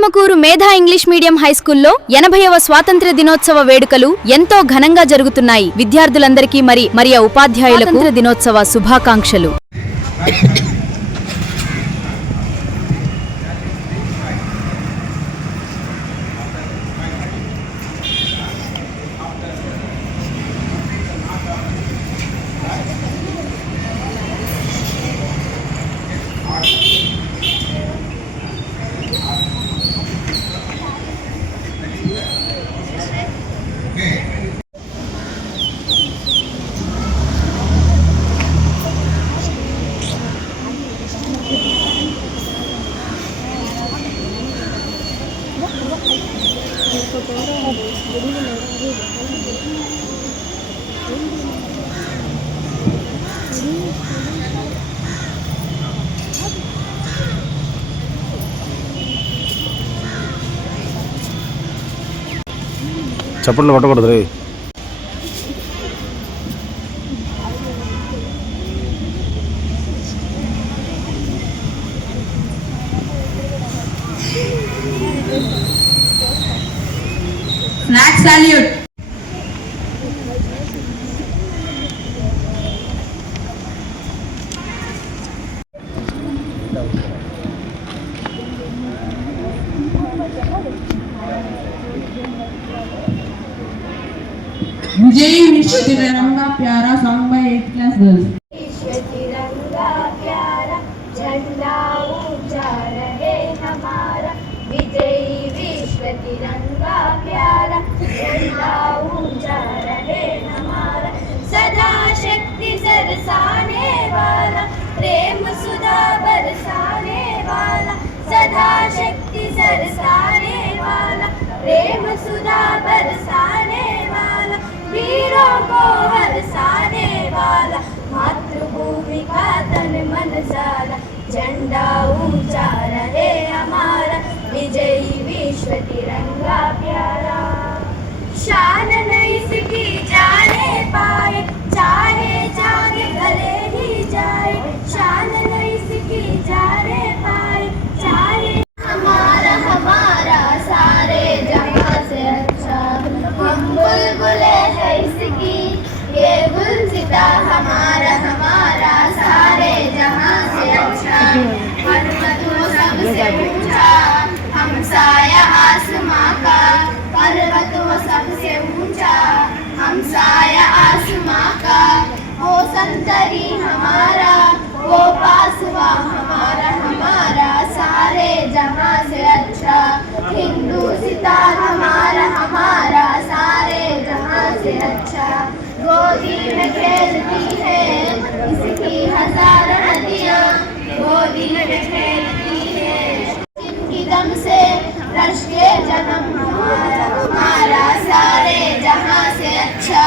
ఆత్మకూరు మేధా English medium హైస్కూల్లో 80వ స్వాతంత్ర్య దినోత్సవ వేడుకలు ఎంతో ఘనంగా జరుగుతున్నాయి. విద్యార్థులందరికీ మరియు ఉపాధ్యాయులకు స్వాతంత్ర్య దినోత్సవ శుభాకాంక్షలు. చప్పట్లు పట్టకూడదు రే. Flag salute. जय विश्व तिरंगा प्यारा song by 8th class girls. विश्व तिरंगा प्यारा झंडा ऊंचा रहे हमारा, विजयी विश्व तिरंगा प्यारा झंडा ऊंचा रहे हमारा, सदा शक्ति बरसाने वाला, प्रेम सुधा बरसाने वाला, सदा शक्ति बरसाने वाला, प्रेम सुधा बरसाने वाला, वीरों को हरसाने वाला, मातृभूमि का तन मन सारा, झंडा ऊंचा रहे हमारा, विजयी विश्व तिरंगा प्यारा. शान नहीं इसकी जाने पाए, चाहे जाने भले ही जाए, शान नहीं इसकी जाने पाए, चाहे हमारा हमारा सारे जहां से अच्छा, हम बुलबुले है इसकी ये गुलसिता, हमारा हमारा सारे जहां से अच्छा, पर्वत वो सबसे ऊंचा, हम साया आसमां का, पर्वत वो सबसे ऊंचा, हम साया आसमां का, वो संतरी हमारा, वो पासवा हमारा हमारा सारे जहां से अच्छा, हिंदू सिता हमारा हमारा सारे जहां से अच्छा, गोदी में खेलती है इसकी हजारों नदियां, गोदी में खेलती है इनकी दम से रश के जन्म हमारा हमारा सारे जहां से अच्छा,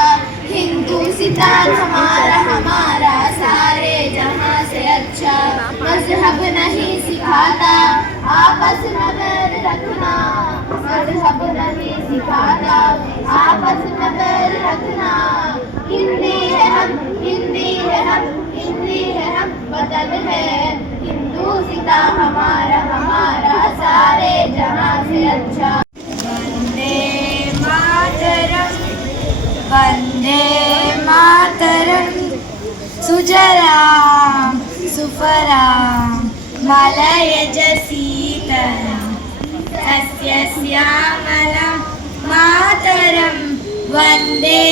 हिंदू सितार हमारा हमारा सारे जहां से अच्छा, मजहब नहीं सिखाता आपस में बैर रखना, मजहब नहीं सिखाता आपस में बैर रखना, हिंदी है हम हिंदी है हम हिंदी है हम वतन है, हिंदू सिता हमारा हमारा सारे जहां से अच्छा. वंदे मातरम वंदे मातरम, सुजलाम सुफलाम मलयज शीतलाम, सस्य श्यामलाम मातरम वंदे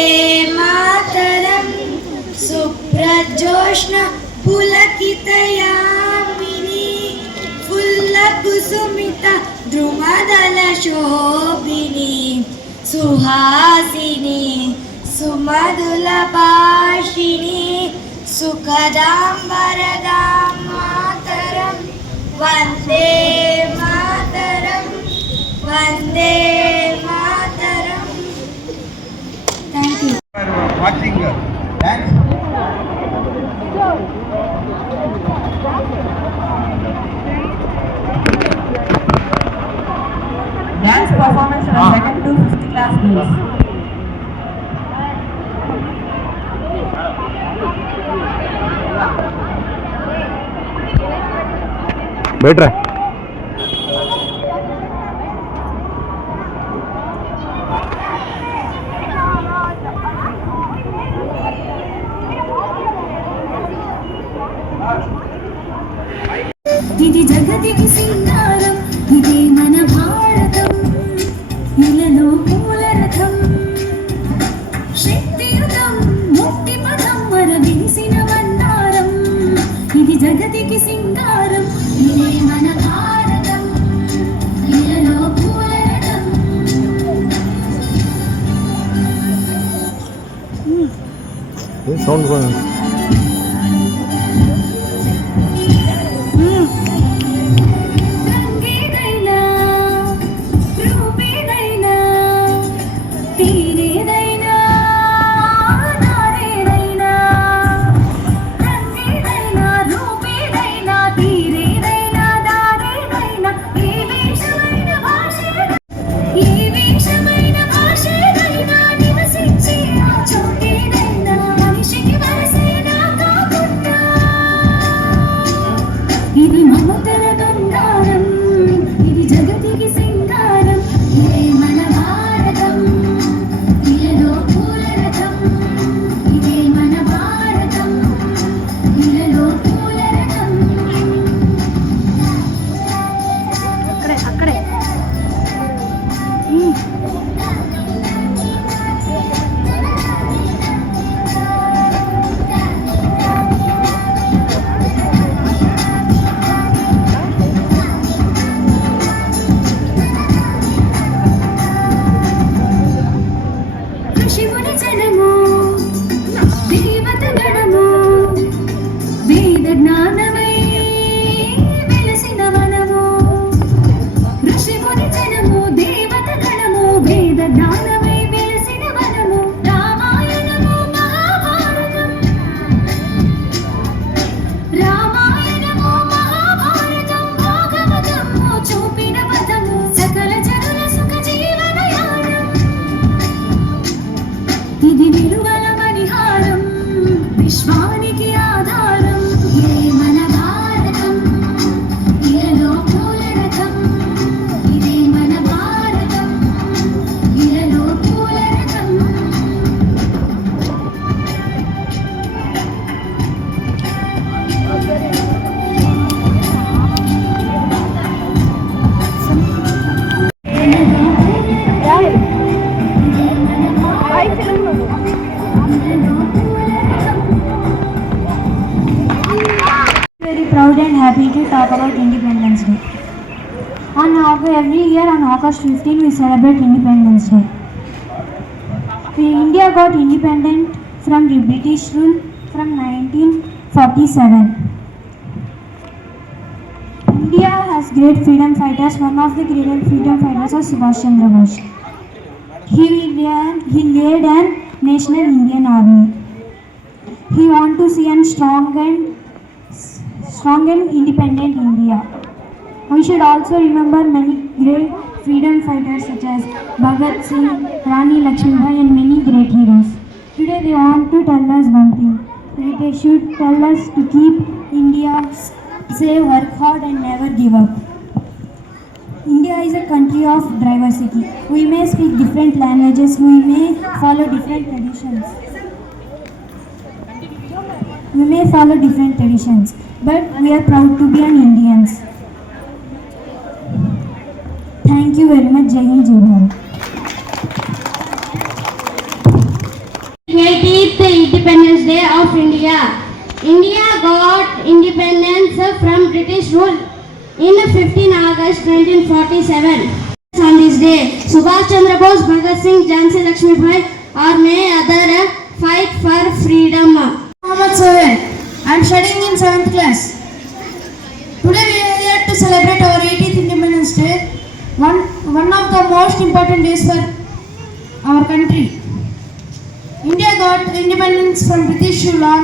मातरम, सुप्रजोष्ण पुलकितयामिनी, फुल्लकुसुमिता द्रुमदल शोभिनी, सुहासिनी सुमधुल भाषिणी, सुखदां वरदां मातरम Vande Mataram Vande Mataram. Thank you. Watching dance. Dance performance in the second to 5th class girls. बैठ रहा है. ఇది జగతికి సింగారం ఇదే మన భారతం ఇలలో పూల రథం శక్తియుతం ముక్తి పదం వరవిసిన మందారం ఇది జగతికి సింగారం ఇదే మన భారతం ఇలలో పూల రథం సౌండ్ రంగేదైనా రూపేదైనా తీరేదైనా నారేదైనా రంగేదైనా రూపేదైనా తీరేదైనా దారేదైనా ఏ వేషమైన భాషేదైనా నివసించే ఆ చోటేదైనా మనిషికి వరసేనా కాకుండా ఇది మమతల బంగారం ఇది జగతికి సింగారం ఇదే మన భారతం ఇలలో పూల రథం ఇదే మన భారతం ఇలలో పూల రథం అక్కడే శివుని జనము దేవత గణము వేద జ్ఞానమై వెలసిన వనము ఋషిముని జనము దేవత గణము వేద జ్ఞానమై వెలసిన వనము రామాయణము మహాభారతం భాగవతము చూపిన పదము సకల జనుల సుఖ జీవనయానం ఇది విలువల పరిహారం విశ్వానికి ఆధారం ఇదే మన భారతం ఇలలో పూల రథం ఇదే మన భారతం ఇలలో పూల రథం Very proud and happy to talk about Independence Day. Every year on August 15 we celebrate Independence Day. India got independent from the British rule from 1947. India has great freedom fighters. One of the great freedom fighters was Subhash Chandra Bose. He led a national Indian army. He wanted to see a strong and independent India. We should also remember many great freedom fighters such as Bhagat Singh, Rani Lakshmibai and many great heroes. Today they want to tell us one thing. They should tell us to keep India safe, work hard and never give up. India is a country of diversity. We may speak different languages, we may follow different traditions. But we are proud to be an Indians. Thank you very much. Jai Hind, Jai Bharat. 80th Independence Day of India. India got independence from British rule in 15 August 1947. On this day, Subhash Chandra Bose, Bhagat Singh, Jhansi Lakshmibai or many other fight for freedom. Mohammed Sohail. I am studying in 7th class. Today we are here to celebrate our 80th Independence Day. One of the most important days for our country. India got independence from British rule on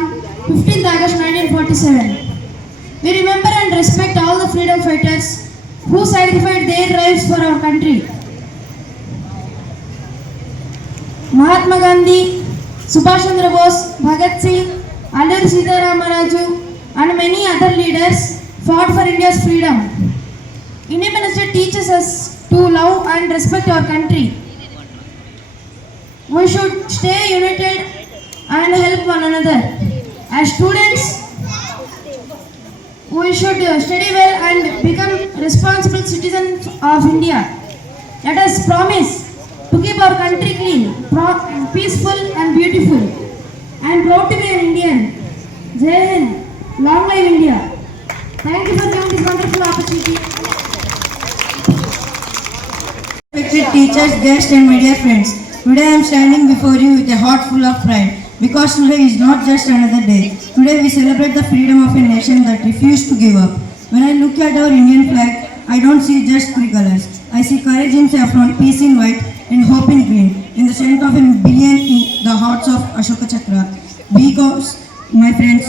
15th August 1947. We remember and respect all the freedom fighters who sacrificed their lives for our country. Mahatma Gandhi, Subhash Chandra Bose, Bhagat Singh, Alluri Sita Ramaraju and many other leaders fought for India's freedom. Independence Day teaches us to love and respect our country. We should stay united and help one another. As students, We should study well and become responsible citizens of India. Let us promise to keep our country clean, peaceful and beautiful. I am proud to be an Indian. Jai Hind. Long live India. Thank you for giving this wonderful opportunity. Respected teachers, guests and media friends, today I am standing before you with a heart full of pride because today is not just another day. Today we celebrate the freedom of a nation that refused to give up. When I look at our Indian flag, I don't see just three colors. I see courage in saffron, peace in white and hope in green, in the strength of a billion in the hearts of Ashoka Chakra. Because, my friends,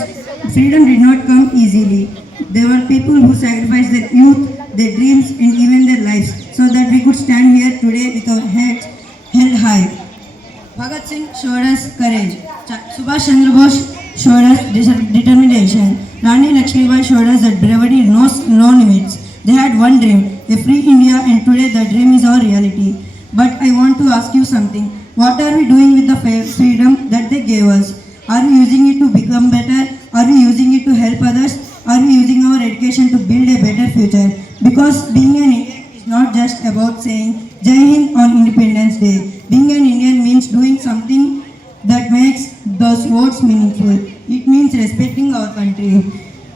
freedom did not come easily. There were people who sacrificed their youth, their dreams and even their lives so that we could stand here today with our heads held high. Bhagat Singh showed us courage. Subhash Chandra Bose showed us determination. Rani Lakshmibai showed us that bravery knows no limits. They had one dream, a free India, and today the dream is our reality. But I want to ask you something. What are we doing with the freedom that they gave us? Are we using it to become better? Are we using it to help others? Are we using our education to build a better future? Because being an Indian is not just about saying Jai Hind on Independence Day. Being an Indian means doing something that makes those words meaningful. It means respecting our country.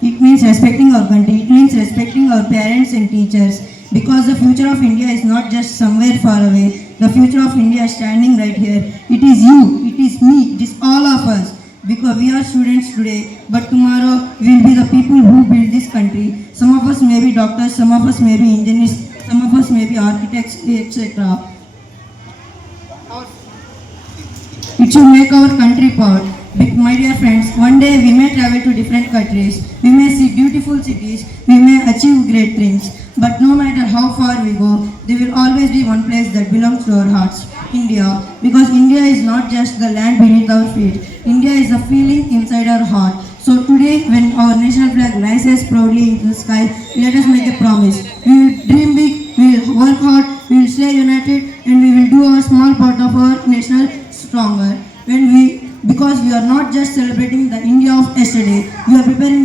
It means respecting our country. It means respecting our parents and teachers. Because the future of India is not just somewhere far away. The future of India is standing right here. It is you. It is me. It is all of us. Because we are students today, but tomorrow we will be the people who build this country. Some of us may be doctors, some of us may be engineers, some of us may be architects, etc. It should make our country proud. My dear friends, one day we may travel to different countries, we may see beautiful cities, we may achieve great things. But no matter how far we go, there will always be one place that belongs to our hearts, India. Because India is not just the land beneath our feet. India is the feeling inside our heart. So today, when our national flag rises proudly into the sky, let us make a promise. We will dream big, we will work hard, we will stay united, and we will do our small part of our national stronger. Because we are not just celebrating the India of yesterday, we are preparing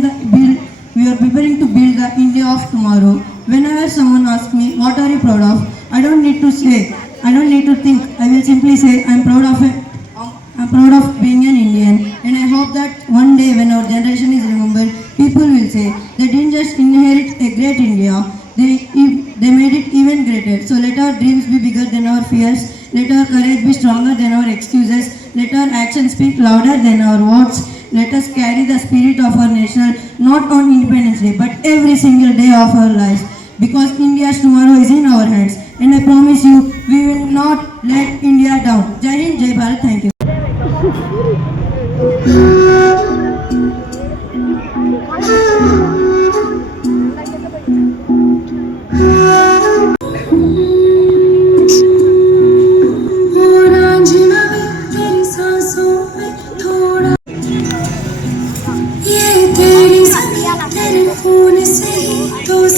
to build the India of tomorrow. Whenever someone asks me, what are you proud of? I don't need to think. I will simply say, I'm proud of being an Indian. And I hope that one day when our generation is remembered, people will say, they didn't just inherit a great India, they made it even greater. So let our dreams be bigger than our fears. Let our courage be stronger than our excuses. Let our actions speak louder than our words. Let us carry the spirit of our nation not on Independence Day but every single day of our lives. Because India's tomorrow is in our hands. And I promise you, we will not let India down. Jai Hind, Jai Bharat. Thank you.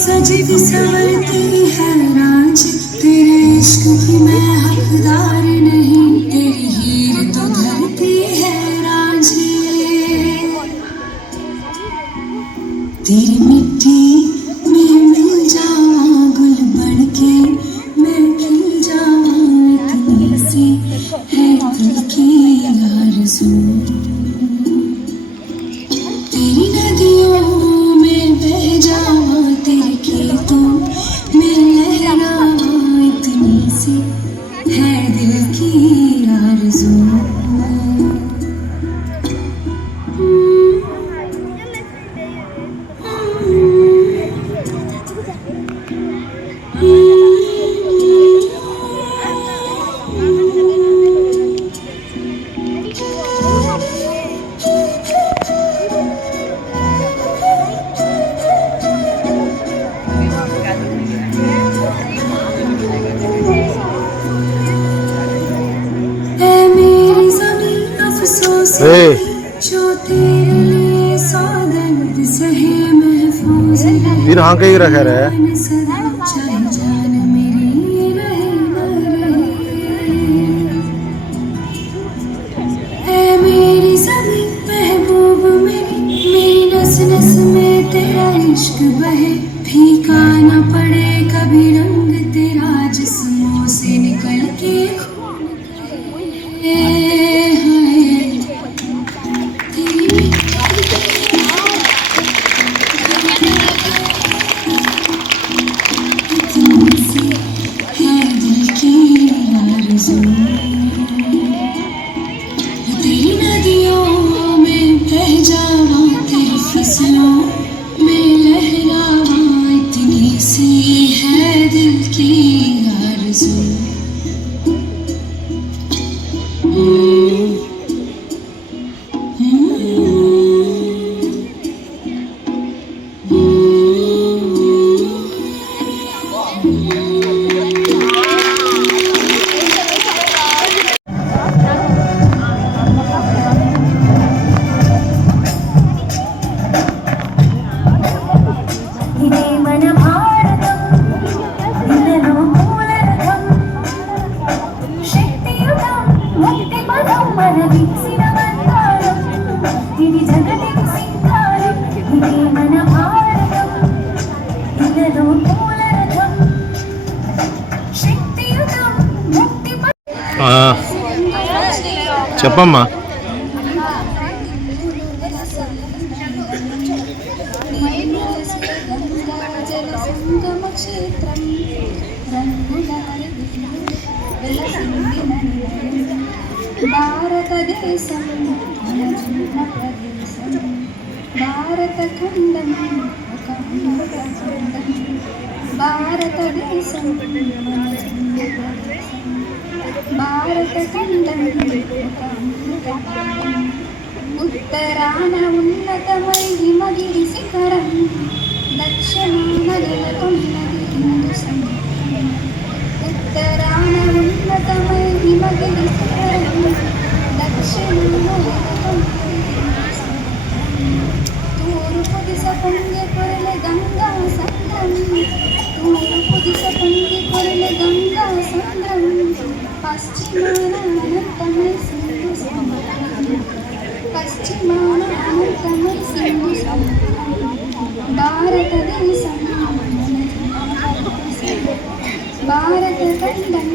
सजी संवरती है राज तेरे इश्क की मैं हकदार नहीं तेरी हीर तो धरती है रांझे तेरी मिट्टी में मिल जाऊं गुल बन के मैं खिल जाऊं इतनी सी है दिल की आरज़ू तेरी नदियों में बह जाऊं तेरे खेतों में लहराऊं इतनी सी है दिल की आरज़ू फिर हाँ कहीं रखा रहा है मेरी ज़मीं महबूब मेरी नस नस में तेरा इश्क बहे फीका न पड़े कभी रंग तेरा जिस्मों से निकल के खून कहे हाय तेरी तुमसे है दिल की आरज़ू तेरी नदियों में बह जावा तेरी फिसलों में लहरावा इतनी सी है दिल की आरज़ू ఇదే మన భారతం ఇన్నలో మూలరథం శక్తియుతం ముక్తి పదం మన వికసిన మంత్రం ఇది జగతికి సింగారం ఇదే మన భారతం ఇన్నలో మూలరథం శక్తియుతం ముక్తి చెప్పమ్మా. భారతదేశం మన చిన్న ప్రదేశం భారత ఖండం ఒక ఖండం భారతదేశం మన చిన్న ప్రదేశం భారత ఖండం ఒక ఖండం ఉత్తరాన ఉన్నతమై హిమగిరి శిఖరం దక్షిణాన నెలకొన్నది హిందూ సముద్రం ఉత్తరాన ఉన్నతమై హిమగిరి శిఖరం దక్షిణాన నెలకొన్నది హిందూ సముద్రం తూర్పు దిశ పొంగి పొరలే గంగా సంద్రం తూర్పు దిశ పొంగి పొరలే గంగా సంద్రం పశ్చిమాన అనంతమై సింధు సముద్రం పశ్చిమాన అనంతమై సింధు సముద్రం భారతదేశం భారత ఖండం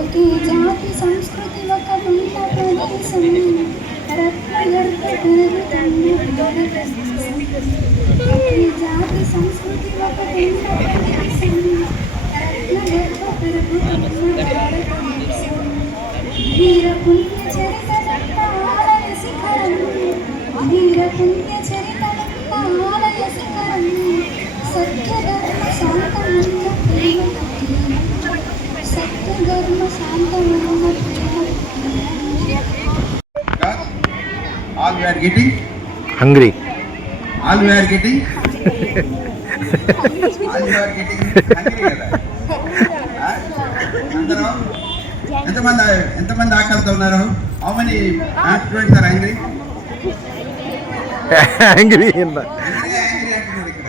ఒకే జాతి సంస్కృతి ఒక ఉన్న ప్రదేశం రత్నగర్భ పెరుగుతున్న భారతదేశం ఒకే జాతి సంస్కృతి ఒక ఉన్న ప్రదేశం రత్నగర్భ పెరుగుతున్న భారతదేశం వీర పుణ్య చరితలంత ఆలయ శిఖరం వీర పుణ్య చరితలంత ఆలయ శిఖరం సత్యధర్మ శాంతమున్న ప్రేమ సత్యధర్మ శాంతమున్న ప్రేమ All we are getting? Hungry. All we are getting? All you are getting hungry కదా? అందరూ ఎంతమంది ఆకలితో ఉన్నారు? How many students are hungry? Hungry Angry అంటున్నారు ఇక్కడ.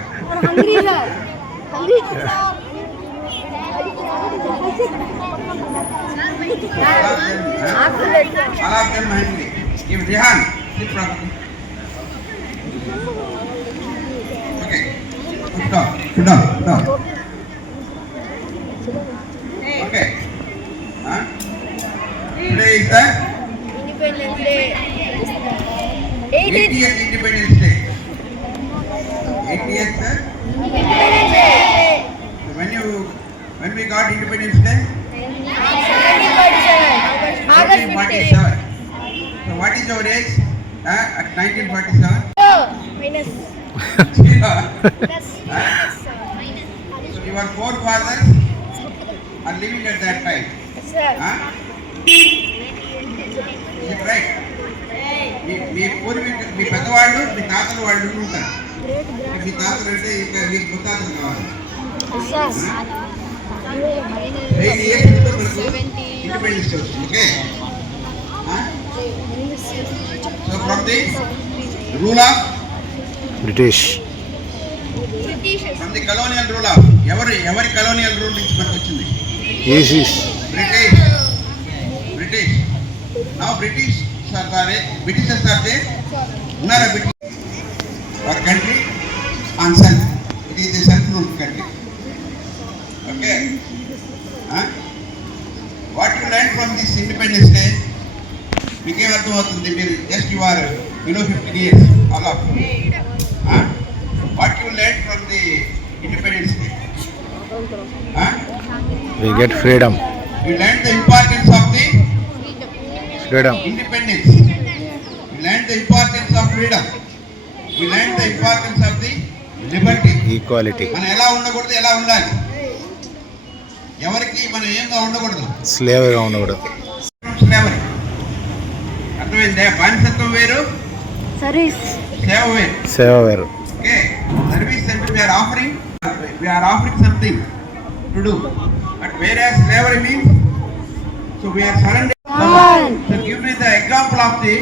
All of them hungry. Give Rehan, sit properly. Okay. Sit down. Okay. Today is the Independence Day. 80th Independence Day. 80th Independence Day. When we got Independence Day? 1947. So what is your age at 1947? Minus. So your forefathers are living at that time. Sir. Is it right? మీ పెద్దవాళ్ళు మీ తాతలు వాళ్ళు ఉంటారు. మీ తాతలు అంటే ఇంకా మీకు ముత్తాతలు కావాలి. 8 years ఇండిపెండెన్స్ వచ్చింది. Okay. So from the rule of British. From the colonial rule of ఎవరి colonial rule నుంచి మనకు వచ్చింది? ఏసిస్. British. Now British are there. Britishers are there. ఉన్నారా British? our country on self. It is a self-ruled country. Okay? Huh? What you learn from this Independence Day? మీకేం అర్థమవుతుంది? మీరు just you are 15 years all of you. What you learn from the Independence Day? We get freedom. You learn the importance of the Freedom. independence. You learn the importance of freedom. You learn the importance of the liberty. Equality. మనం ఎలా ఉండకూడదు, ఎలా ఉండాలి, ఎవరికి మనం ఏంగా ఉండకూడదు, స్లేవ్గా ఉండకూడదు. Slavery. అర్థమైందే? బానిసత్వం వేరు, సేవ వేరు. సేవ వేరు. ఓకే, సర్వీస్ అంటే we are offering something to do, but whereas slavery means, so we are surrendering. So give me the example of the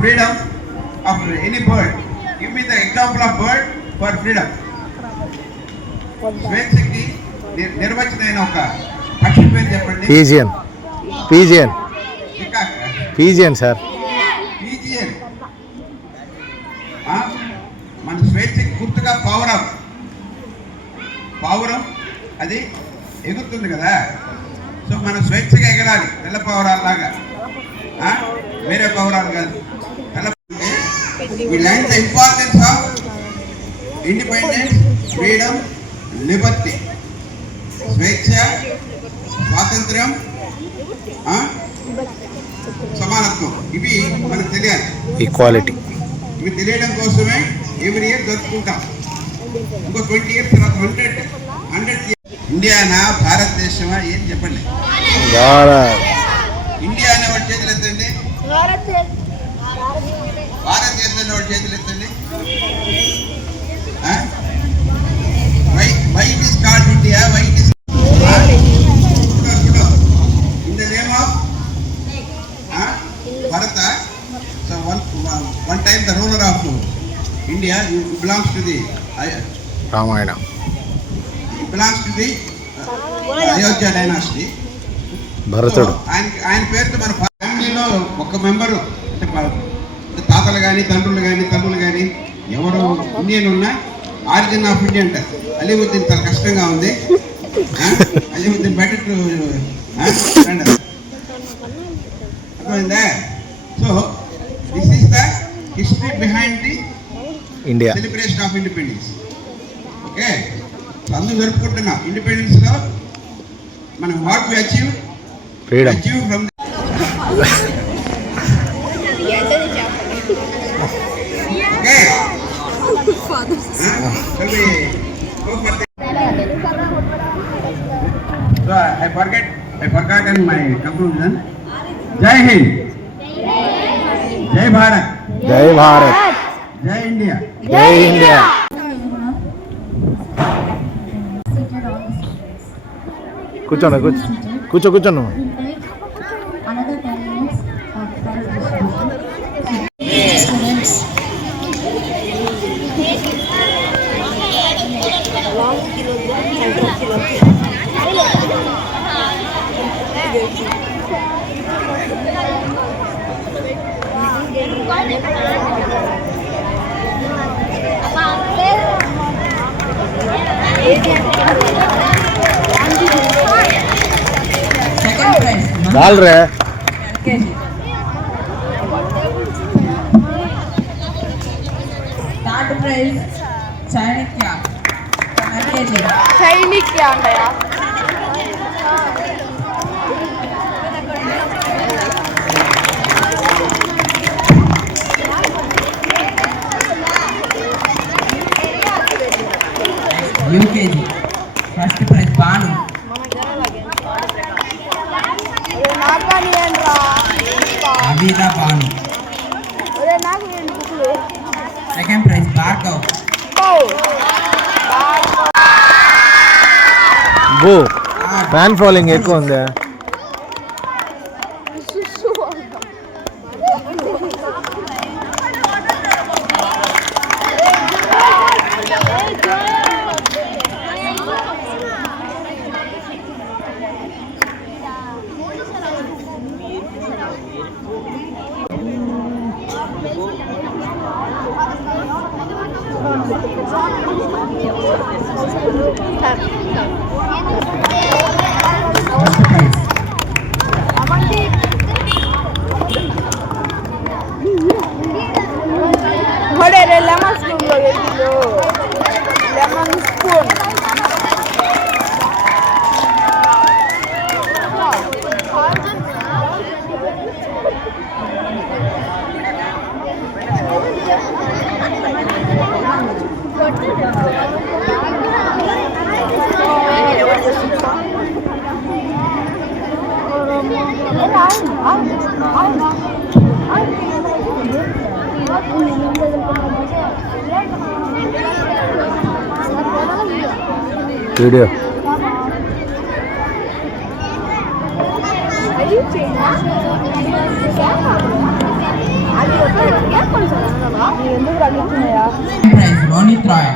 freedom of any bird. Give me the example of bird for freedom. స్వేచ్ఛకి నిర్వచనైన ఒక పక్షి పేరు చెప్పండి. Pigeon. Pigeon. Peacock. Pigeon sir. Pigeon. మన స్వేచ్ఛకి గుర్తుగా పావురం. పావురం అది ఎగురుతుంది కదా. సో మనం స్వేచ్ఛగా ఎగరాలి, తెల్ల పావురాల్లాగా, వేరే పావురాలు కాదు. We learn the importance of independence, freedom, liberty. స్వేచ్ఛ, స్వాతంత్ర్యం, సమానత్వం, ఇవి మనకు తెలియాలి. ఈక్వాలిటీ. ఇవి తెలియడం కోసమే ఎవ్రీ ఇయర్ జరుపుకుంటాం. ఇంకో 20 years తర్వాత 100 ఇండియానా భారతదేశమా ఏం చెప్పండి? ఇండియా అనేవాడు చేతులు ఎత్తండి. భారతదేశం అనేవాడు చేతులు ఎత్తండి. Why it is called India? Why it is in the name of Bharat. So one time the ruler of India belongs to the Ramayana. belongs to the Ayodhya dynasty. భరతుడు. ఆయన పేరుతో మన ఫ్యామిలీలో ఒక మెంబరు, తాతలు కానీ తండ్రులు కానీ తమ్ములు కానీ ఎవరు ఇండియన్ ఉన్నా ఆరిజిన్ ఆఫ్ ఇండియా అంటారు. అలీవుద్దీన్ చాలా కష్టంగా ఉంది. అలీవుద్దీన్ బెటర్ టు అర్థమైందా? So this is the history behind the India celebration of independence. Okay, అందరూ జరుపుకుంటున్నాం. ఇండిపెండెన్స్ లో మనం what we achieve freedom. Achieve from okay. So I forgotten my conclusion. Jai Hind. Jai Bharat. జై Bharat. Jai India. జై India. కూర్చోండి, కూర్చోండి. Another 10 minutes of celebration. Students. Second prize. डाल रहे हैं. LKG. Third prize. Chanakya. LKG. UKG. First prize Banu. Avira Banu. Second prize Bhargav. वो fan following ఎక్కువ ఉంది. lemon spoon lemon spoon. Video Ronit Roy.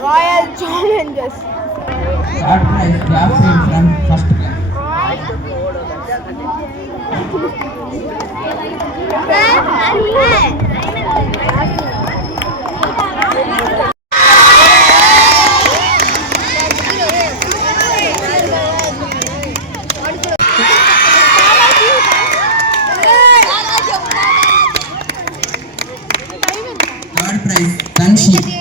Royal challenges. Third prize, Jafri from first class. Third prize, Tanshi.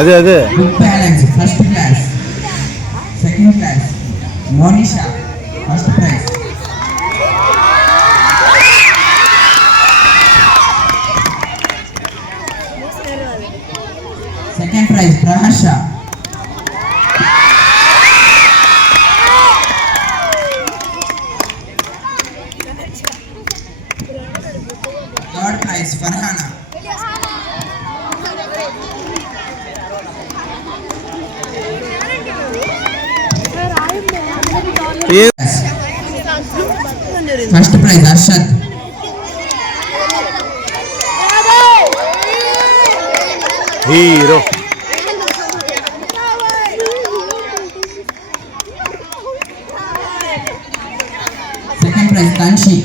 అదే అదే Good balance, first class. Second class, Monisha, first prize. Second prize, Prahasha. Third prize, Farhana. First prize, Arshad. Hero Second prize, Tanshi.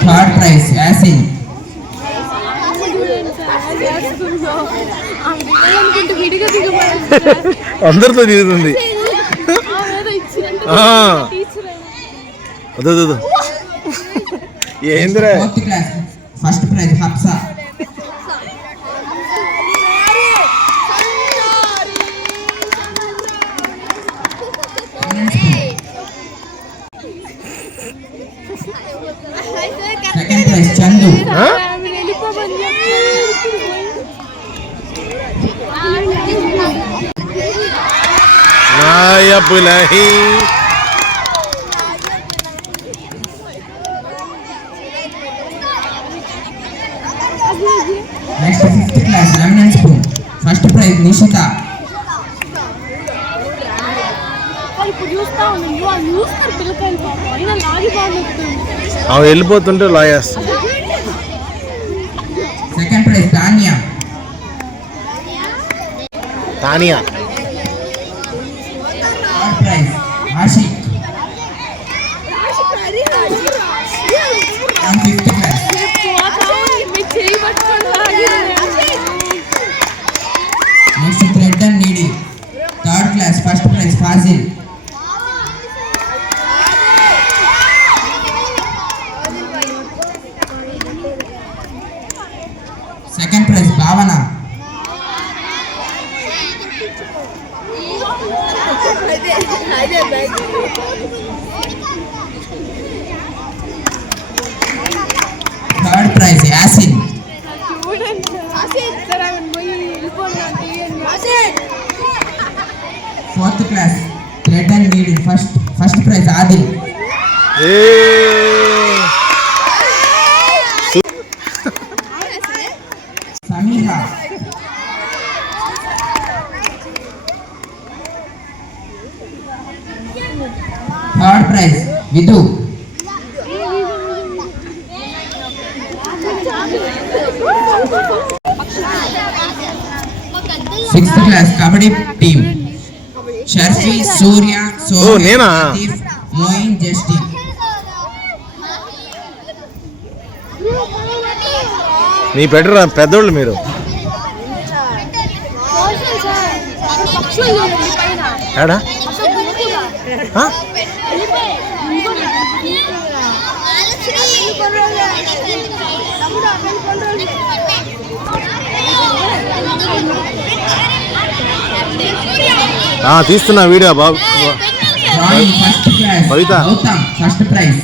Third prize, Yasin. అందరితో తిరుగుతుంది అదే అదే ఏందిరా Fourth class, first prize, Hafsa. Second prize, Chandu. Nayab Nahi Next, fifth class, lemon and spoon. First prize, Nishita. అవి వెళ్ళిపోతుంటే లాయస్ Second prize, Tanya. Tania Third prize, Ashik. From fifth class. Next, thread and needle. Third class, first prize, Fazil. Second prize, Bhavana. Third prize, Yasin. Fourth class, thread and needle. First prize, Adil. Sixth class Kabaddi team. Sharfi, Surya, Oh, Nena. Latif, Moin, Justin. మీ పెట్టరా పెద్దోళ్ళు మీరు ఏడా ఆ? తీస్తున్నా video బాబు Drawing first class. Bhavita. Gautam, first prize.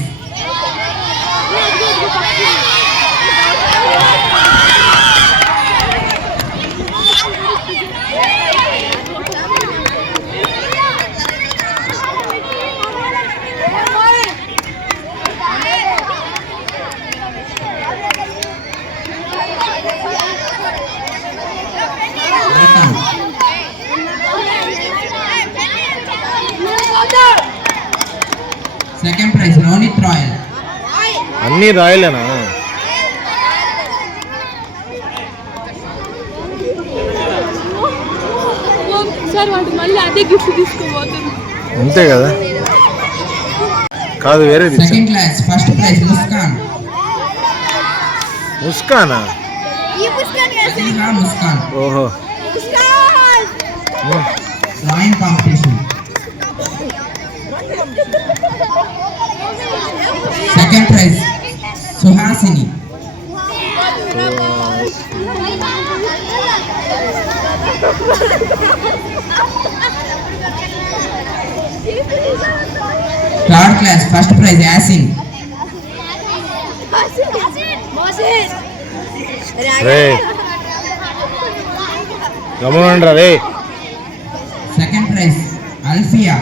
Gautam. Second prize Ronit Royal. అన్నీ రాయలేనా sir వాటి మళ్ళీ అదే గిఫ్ట్ తీసుకోబోతుంది. అంతే కదా కాదు వేరేది ఇచ్చా. Second class first prize Muskan. ముస్కానా Fatiha Muskan. ఓహో Drawing competition. Second prize Suhasini. Third class first prize Yasin. రే గమనండి రే Second prize Alfia.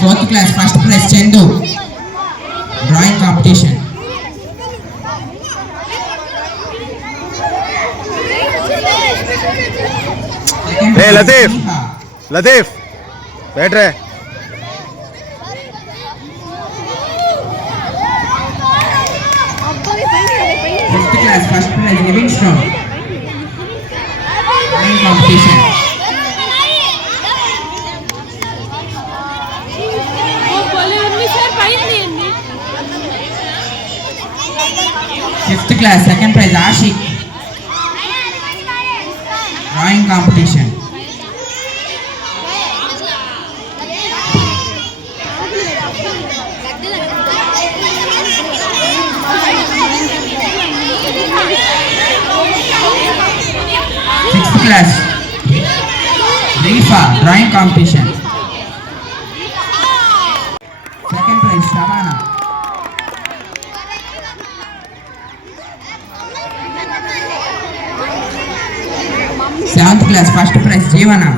Fourth class first prize Chandu. Drawing competition. Second Hey, prize Latif. Neha. Latif బయటరే Fifth class first prize Livingstone. Drawing competition. Sir పైన తీయండి. Fifth class second prize Ashik. Drawing competition. Sixth class Rifa. Drawing competition. Second prize Shavana. Seventh class first prize Jeevana.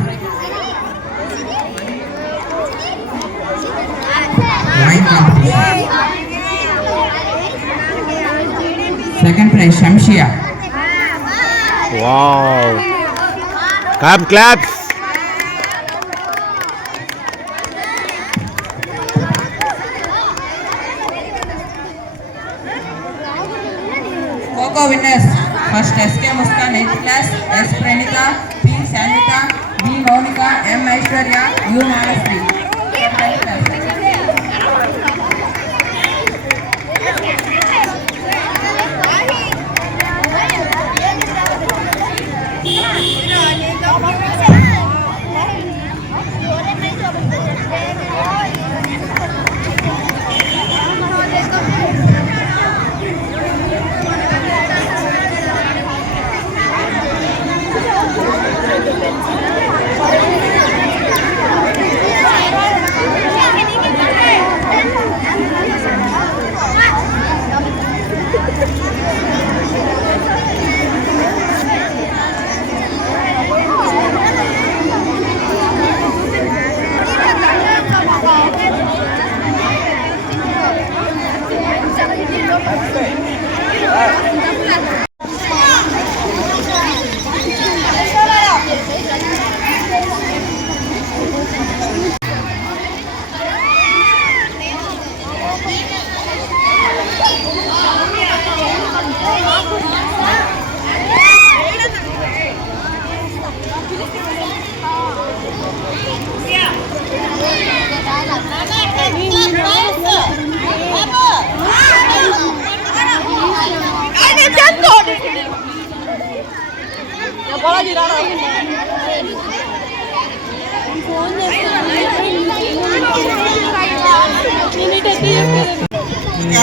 Drawing competition. Second prize Shamshia. Wow claps Coco winners first SK Muskan 8th class, S Pranita, P Sanvita, B Monica, M Aishwarya, U Manasri. All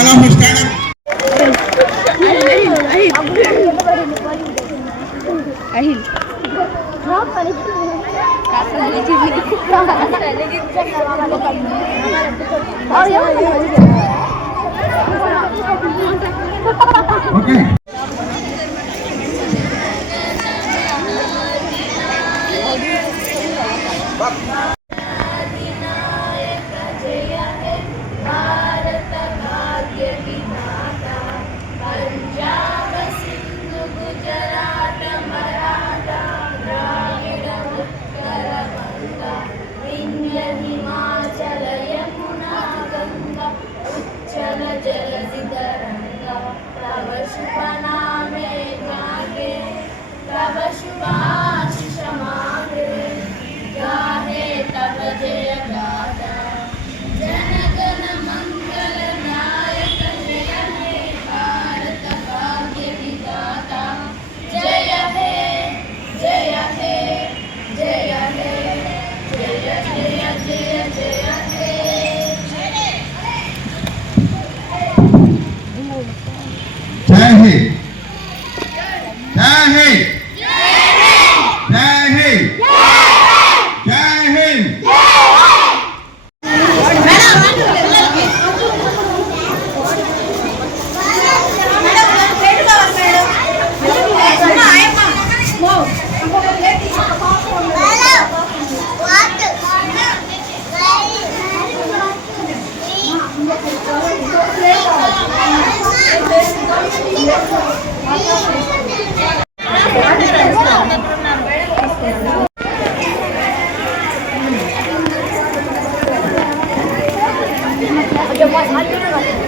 of us stand up. Okay. जय हिंद जय हिंद जय हिंद जय Hind What?